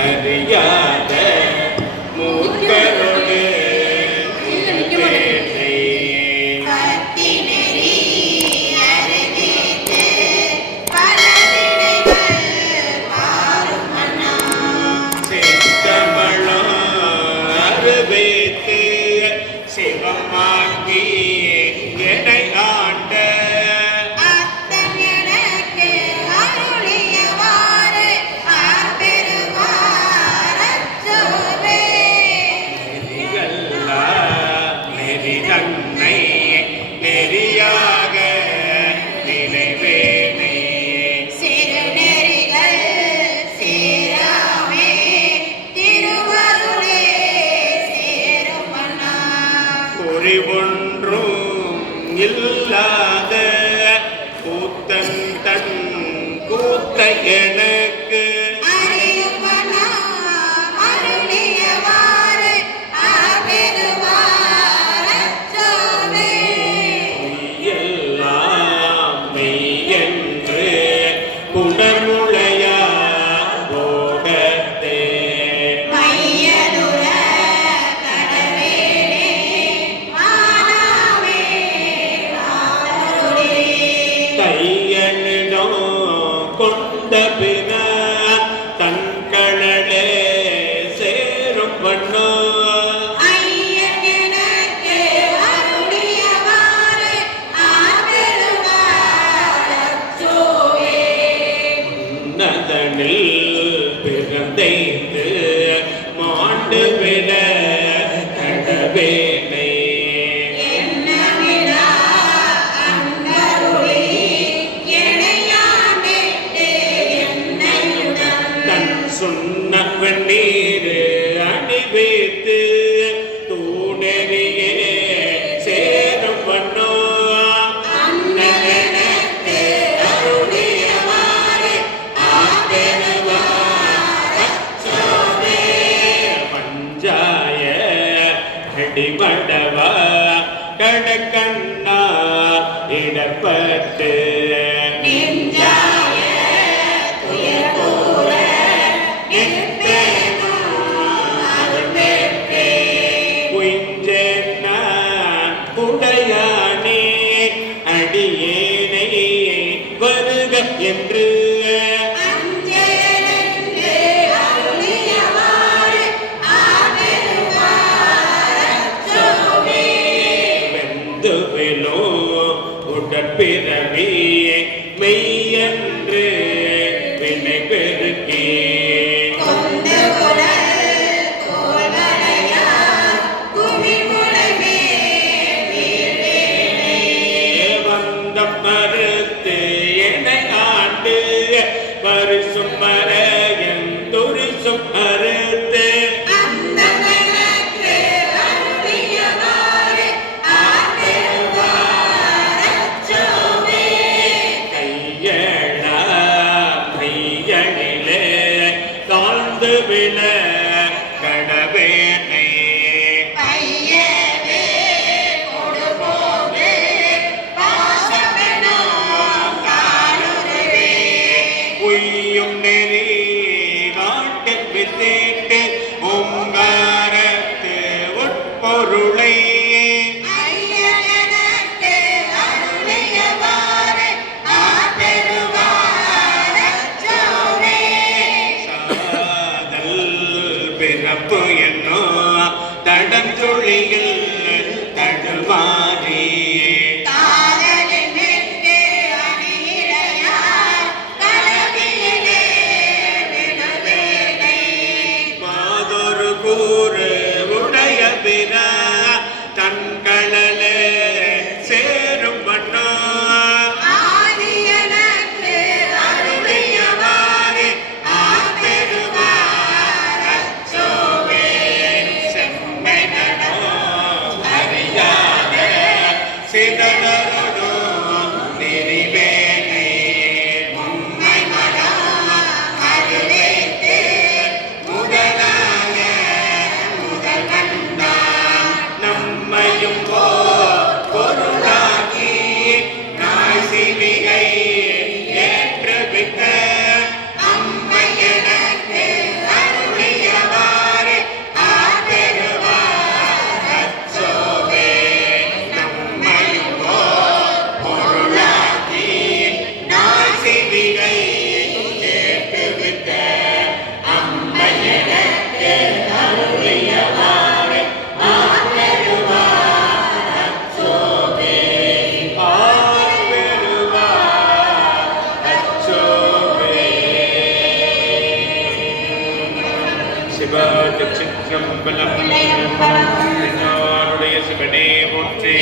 அறியாத மூக்கரோடு சிவமாகி எடை ஆண்ட நெறி தன்னை நெறியாக நினைவேனை ஒன்றும் இல்லாத கூத்தன் தன் கூத்த எனக்கு எல்லாம் மெய்யென்று புனர்முளையா போகத்தே கையனிடம் கொண்ட பிற தன்களே சேரும் வண்ணோ பிறந்தைந்து மாண்டு விட கடவேனை தன் சொன்ன வெண்ணீர் அணிவித்து தூணெறியே சேரும் வண்ணோ அடிபடவா கடக்கண்ணா இடப்பட்டு உடையானே அடியேனை வருக என்று உடற்பிறவி மெய்யன்று வினை பெருக்கே வந்தம் மறுத்து என்னை ஆண்டு பரிசும் மறையன் துரிசும் அறுத்து விழ கடவேனை உய்யும் நெறி நாட்டில் வித்தேட்டு ஓங்காரத்து உட்பொருளை பிறப்பு என்னோ தடஞ்சொழியில் தடுமாறி மாதொரு கூறு உடைய பிற தன்களே சேரும் வண்ணோ see சிவ திருச்சிற்றம்பலம். என்னாருடைய சிவனே போற்றி.